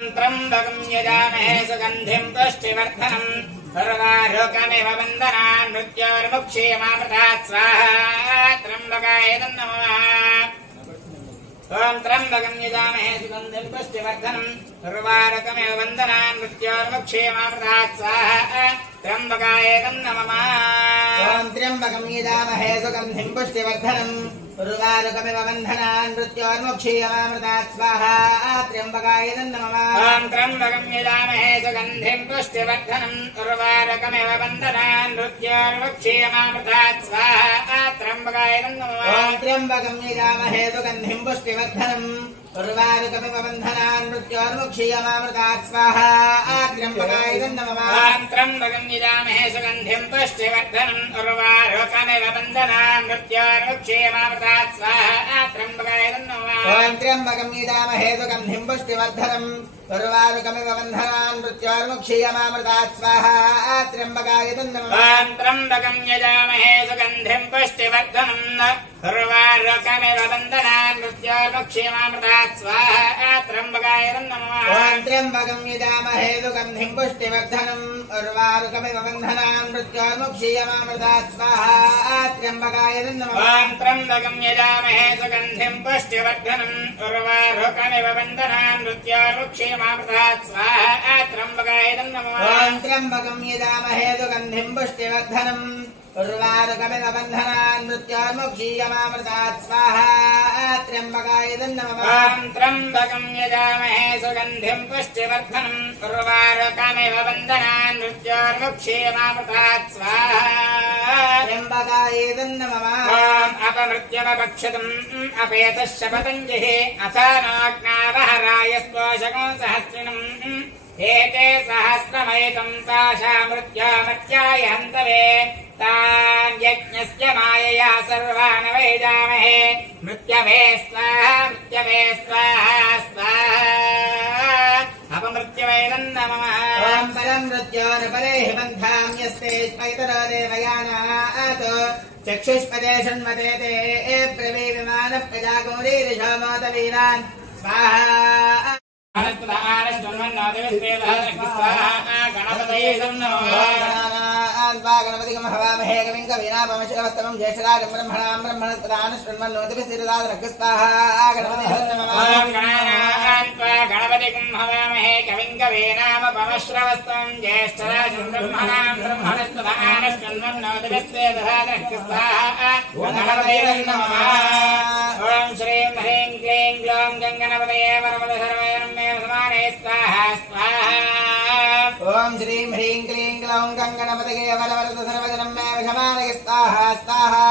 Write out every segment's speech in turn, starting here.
त्र्यम्बकं यजामहे सुगन्धिं पुष्टिवर्धनम् सर्वारोग्यमेव वन्दनान् मृत्योर्मुक्षीयमामृतात् स्वाहा त्र्यम्बकाय नमः। ॐ त्र्यम्बकं यजामहे सुगन्धिं पुष्टिवर्धनम् सर्वारोग्यमेव वन्दनान् मृत्योर्मुक्षीयमामृतात् स्वाहा त्र्यम्बकाय नमः। ॐ त्र्यम्बकं यजामहे सुगन्धिं पुष्टिवर्धनम् उर्वारुकमिव बन्धनान् मृत्योर्मुक्षीयमामृतात् स्वाहा त्र्यम्बकाय नमः। ॐ त्र्यम्बकं यजामहे सुगन्धिं पुष्टिवर्धनम् उर्वारुकमिव बन्धनान् मृत्योर्मुक्षीयमामृतात् स्वाहा त्र्यम्बकाय नमः। ॐ त्र्यम्बकं यजामहे सुगन्धिं पुष्टिवर्धनम् उर्वारुकमिव बन्धनान् मृत्योर्मुक्षीयमामृतात् स्वाहा त्र्यम्बकाय नमः। ॐ त्र्यम्बकं यजामहे सुगन्धिं पुष्टिवर्धनम् उर्वारुकमिव बन्धनान् मृत्योर्मुक्षीयमामृतात् स्वाहा त्र्यम्बकाय नमः। ॐ त्र्यम्बकं यजामहे सुगन्धिं पुष्टिवर्धनम् उर्वारुकमिव बन्धनान् मृत्योर्मुक्षीयमामृतात् स्वाहा त्र्यम्बकाय नमः। ॐ त्र्यम्बकं यजामहे सुगन्धिं पुष्टिवर्धनम् उर्वारुकमिव बन्धनान् मृत्योर्मुक्षीयमामृतात् स्वाहा त्र्यम्बकाय नमः। ॐ त्र्यम्बकं यजामहे सुगन्धिं पुष्टिवर्धनम् उर्वारुकमिव बन्धनान् मृत्योर्मुक्षीयमामृतात् स्वाहा त्र्यम्बकाय नमः। ॐ त्र्यम्बकं यजामहे सुगन्धिं पुष्टिवर्धनम् उर्वारुकमिव बन्धनान् मृत्योर्मुक्षीयमामृतात् स्वाहा त्र्यम्बकाय नमः। ॐ त्र्यम्बकं यजामहे सुगन्धिं पुष्टिवर्धनम् उर्वारुकमिव बन्धनान् मृत्योर्मुक्षीयमामृतात् स्वाहा त्र्यम्बकाय नमः। ॐ त्र्यम्बकं यजामहे सुगन्धिं पुष्टिवर्धनम् उर्वारुकमिव बन्धनान् मृत्योर्मुक्षीयमामृतात् स्वाहा त्र्यम्बकाय नमः। ॐ अपमृत्युमपक्षतम् अपेतश्च पतञ्जलिः अथानाग्नावहराय स्पोषकं सहस्रिणम् एते सहस्रमयितं पाशा मृत्यामर्त्याय हन्तवे तान् यज्ञस्य मायया सर्वान् वैजामहे मृत्यवे स्वाहा मृत्यवे स्वाहा स्वाहा अपमृत्युवे नमः। ॐ परं मृत्योर्परे हि बन्धां यस्ते पैतरो देवयानात् चक्षुष्पदे शृण्वते ते ब्रवी विमानः प्रजागौरीरिषो मोदवीरान् स्वाहा। गणपतिगं हवामहे कविं कवीनापमश्रवस्तमं ज्येष्ठराजं ब्रह्मणां ब्रह्मणस्पदानुशृण्वन्नोतिभिस्थिरदातरः स्वाहा गणपतिः नमः। गणपतिगं हवामहे कविं कवीनापमश्रवस्तमं ज्येष्ठराजं ब्रह्मणां ब्रह्मणस्पदानुशृण्वन्नोतिभिस्थिरदातरः स्वाहा गणपतिः नमः। ॐ श्रीं ह्रीं क्लीं ग्लौं गङ्गणपतये वरवद सर्वैर्मे समाने स्वाहा स्वाहा। ॐ श्रीं ह्रीं क्लीं ग्लौं गङ्गणपतये वरवद सर्वजनं मे विषमानय स्वाहा स्वाहा।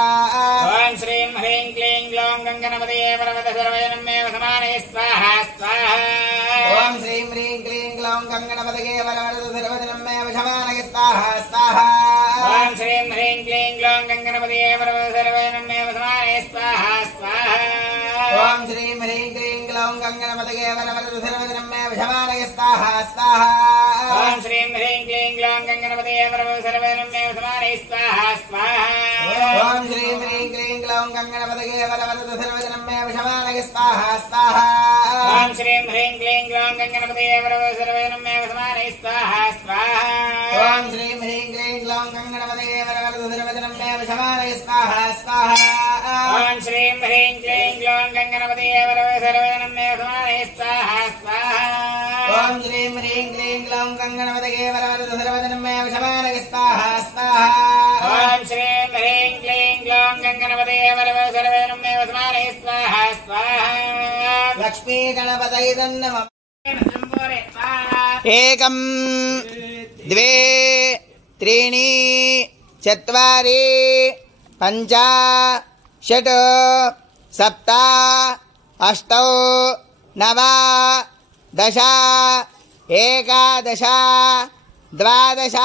ॐ श्रीं ह्रीं क्लीं ग्लौं गङ्गणपतये वरवद सर्वजनं मे समाने स्वाहा स्वाहा। ॐ श्रीं ह्रीं क्लीं ग्लौं गङ्गणपतये वरवद सर्वजनं मे विषमानय स्वाहा स्वाहा। ॐ श्रीं ह्रीं क्लीं ग्लौं गङ्गणपतये वरवद सर्वजनं मे समाने स्वाहा स्वाहा। ॐ श्रीं ह्रीं क्लीं ग्लौं गङ्गणपतये वरवद सर्वजनं मे विषमानय स्वाहा स्वाहा। ॐ श्रीं ह्रीं क्लीं ग्लौं गङ्गणपतये वरवद सर्वजनं मे समाने स्वाहा स्वाहा। ॐ श्रीं ह्रीं क्लीं ग्लौं गङ्गणपतये वरवद सर्वजनं मे विषमानय स्वाहा स्वाहा। ॐ श्रीं ह्रीं क्लीं ग्लौं गङ्गणपतये वरवद सर्वजनं मे समाने स्वाहा स्वाहा। ॐ श्रीं ह्रीं क्लीं ग्लौं गङ्गणपतये वरवद सर्वजनं मे विषमानय स्वाहा स्वाहा। ॐ श्रीं ह्रीं क्लीं ग्लौं गङ्गणपतये वरवद सर्वजनं मे समाने स्वाहा स्वाहा। ॐ श्रीं ह्रीं क्लीं ग्लौं गङ्गणपतये वरवद सर्वजनं मे विषमानय स्वाहा स्वाहा। ॐ श्रीं ह्रीं क्लीं ग्लौं गङ्गणपतये वरवद सर्वजनं मे समाने स्वाहा स्वाहा। लक्ष्मी गणपतये नमः। एकं द्वे त्रीणि चत्वारि पञ्च षट् सप्त अष्टौ नव दश एकादश द्वादश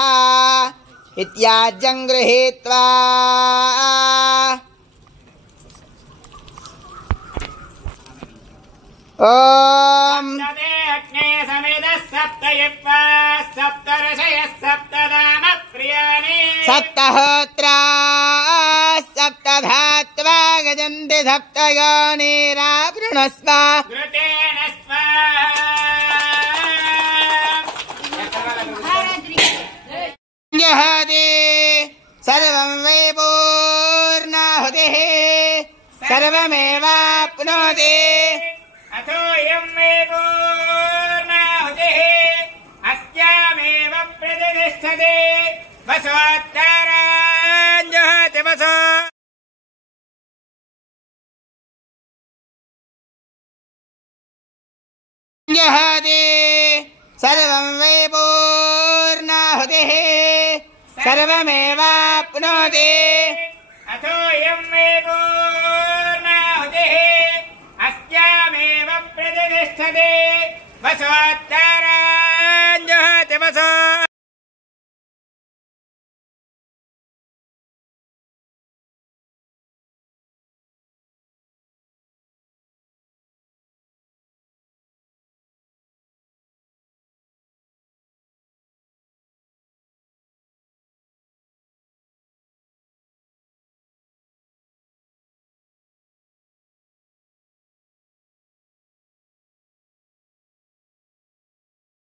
इत्याद्यं गृहीत्वा ॐ अग्ने समिदः सप्तयित्वा सप्तऋषयः सप्तदानप्रियाणि सप्तहोत्रा सप्तधात्वा गजन्ति सप्तयोनिरावृणस्व घृतेन स्वाहा वसोत्तराञ्जहति वसो जहति सर्वं वै पूर्णाहुतिः सर्वमेवाप्नोति अथोऽयं मे पूर्णाहुतिः अस्यामेव प्रतिष्ठते वसोत्तरा